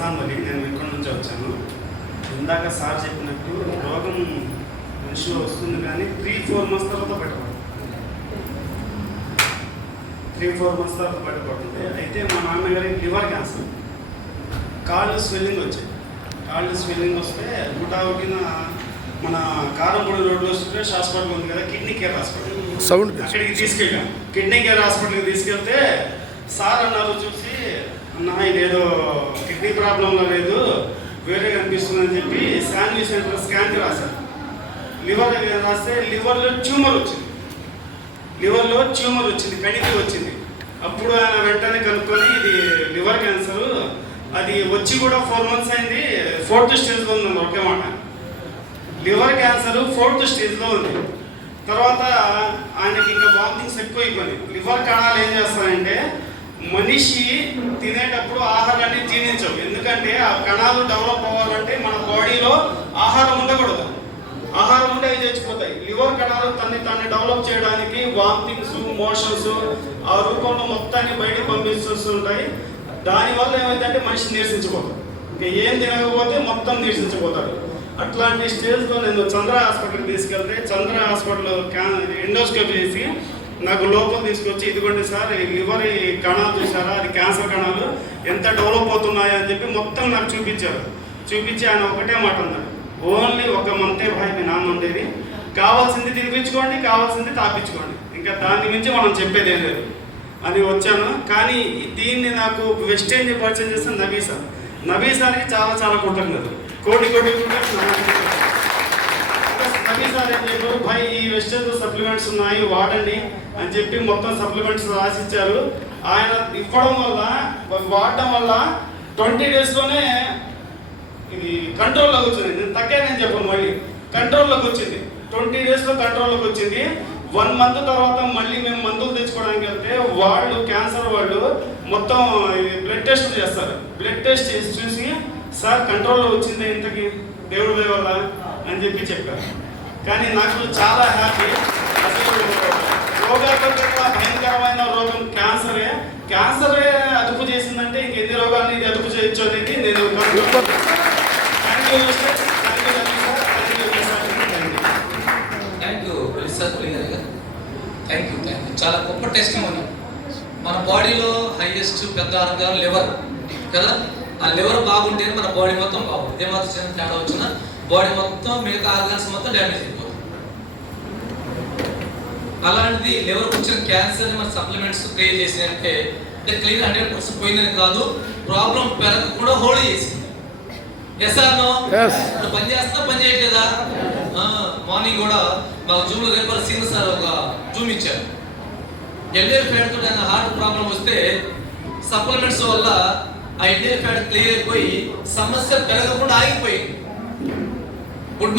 ప్రసాద్ అని నేను ఇక్కడ నుంచి వచ్చాను. ఇందాక సార్ చెప్పినట్టు రోగం మనిషిలో వస్తుంది కానీ 3-4 months తర్వాత బయటపడుతుంది. 3-4 months తర్వాత బయటపడుతుంది. అయితే మా నాన్నగారికి లివర్ క్యాన్సర్, కాళ్ళు స్వెల్లింగ్ వచ్చాయి. కాళ్ళు స్వెల్లింగ్ వస్తే 101 మన కారంపూడి రోడ్లో సురేష్ హాస్పిటల్ ఉంది కదా, కిడ్నీ కేర్ హాస్పిటల్, అక్కడికి తీసుకెళ్ళాం. కిడ్నీ కేర్ హాస్పిటల్కి తీసుకెళ్తే సార్ అన్నారు చూసి, అన్న ఇదేదో కిడ్నీ ప్రాబ్లంలో లేదు, వేరే కనిపిస్తుందని చెప్పి శాన్వి సెంటర్ స్కాన్కి రాశారు. లివర్ రాస్తే లివర్లో ట్యూమర్ వచ్చింది, కణితి వచ్చింది. అప్పుడు ఆయన వెంటనే కనుక్కొని ఇది లివర్ క్యాన్సర్, అది వచ్చి కూడా 4 months అయింది, 4th స్టేజ్లో ఉంది. ఒకే మాట, లివర్ క్యాన్సర్ 4th స్టేజ్లో ఉంది. తర్వాత ఆయనకి ఇంకా వామిటింగ్స్ ఎక్కువ అయిపోయింది. లివర్ కణాలు ఏం చేస్తాయంటే మనిషి తినేటప్పుడు ఆహారాన్ని జీర్ణించవు. ఎందుకంటే ఆ కణాలు డెవలప్ అవ్వాలంటే మన బాడీలో ఆహారం ఉండకూడదు. ఆహారం ఉంటే అవి చచ్చిపోతాయి. లివర్ కణాలు తన్ని డెవలప్ చేయడానికి వామిటింగ్స్, మోషన్స్ ఆ రూపంలో మొత్తాన్ని బయటకు పంపిస్తుంటాయి. దానివల్ల ఏమైందంటే మనిషి నీరసించిపోతాడు. ఇంకా ఏం తినకపోతే మొత్తం నీరసించిపోతాడు. అట్లాంటి స్టేజ్లో నేను చంద్ర హాస్పిటల్కి తీసుకెళ్తే చంద్ర హాస్పిటల్ ఎండోస్కోపీ చేసి నాకు లోపల తీసుకొచ్చి, ఇదిగోండి సార్ ఈ లివర్ ఈ కణాలు చూసారా, అది క్యాన్సర్ కణాలు ఎంత డెవలప్ అవుతున్నాయో అని చెప్పి మొత్తం నాకు చూపించారు. చూపించి ఆయన ఒకటే మాట అన్నాడు, ఓన్లీ 1 month భాయ్ మీ నాన్న ఉండేది, కావాల్సింది తినిపించుకోండి, కావాల్సింది తాపించుకోండి, ఇంకా దాని మించి మనం చెప్పేది ఏం లేదు అని వచ్చాను. కానీ దీన్ని నాకు వెస్టేజ్ పరిచయం చేస్తే నబీ సార్కి చాలా చాలా కృతజ్ఞతలు, కోటి నబీ సార్ ఏం చెప్పారు, భాయ్ ఈ వెస్టేజ్ సప్లిమెంట్స్ ఉన్నాయి వాడండి అని చెప్పి మొత్తం సప్లిమెంట్స్ రాసిచ్చారు. ఆయన ఇవ్వడం వల్ల, వాడడం వల్ల 20 daysలోనే ఇది కంట్రోల్లోకి వచ్చింది. నేను తగ్గానని చెప్పాను, మళ్ళీ కంట్రోల్లోకి వచ్చింది. 20 daysలో కంట్రోల్లోకి వచ్చింది. 1 month తర్వాత మళ్ళీ మేము మందులు తెచ్చుకోవడానికి వెళ్తే వాళ్ళు క్యాన్సర్ వాళ్ళు మొత్తం బ్లడ్ టెస్ట్ చేస్తారు. బ్లడ్ టెస్ట్ చేసి చూసి సార్ కంట్రోల్లో వచ్చింది ఇంతకి దేవుడి దయ వల్ల అని చెప్పి చెప్పారు. కానీ నాకు చాలా హ్యాపీ. అసలు రోగాత్మకంగా భయంకరమైన రోగం క్యాన్సరే అదుపు చేసిందంటే ఇంకెన్ని రోగాన్ని ఇది అదుపు చేయొచ్చు అనేది నేను థ్యాంక్ యూ. చాలా గొప్ప టెస్ట్. మన బాడీలో హైయెస్ట్ పెద్ద ఆర్గాన్ లివర్ కదా. ఆ లివర్ బాగుంటే మన బాడీ మొత్తం బాగుంటుంది. ఏమాత్రం చిన్న తేడా వచ్చినా బాడీ మొత్తం మిగతా ఆర్గాన్స్ మొత్తం డ్యామేజ్ అయిపోతుంది. అలాంటిది లివర్కి వచ్చిన క్యాన్సర్ని మన సప్లిమెంట్స్ క్లియర్ చేసినంటే అంటే క్లియర్ 100% పోయిందని కాదు, ప్రాబ్లం పెరగకుండా హోల్డ్ చేసింది. పని చేస్తున్నా పని చేయట్లేదా? మార్నింగ్ కూడా మాకు జూమ్ లో రేపర్ సింగ్ సార్ ఒక జూమ్ ఇచ్చారు. ఎల్ఏర్ ఫ్యాట్ తోటి హార్ట్ ప్రాబ్లం వస్తే సప్లిమెంట్స్ వల్ల ఆ ఎల్ఏర్ ఫ్యాట్ క్లియర్ అయిపోయి సమస్య పెరగకుండా ఆగిపోయింది. Good morning.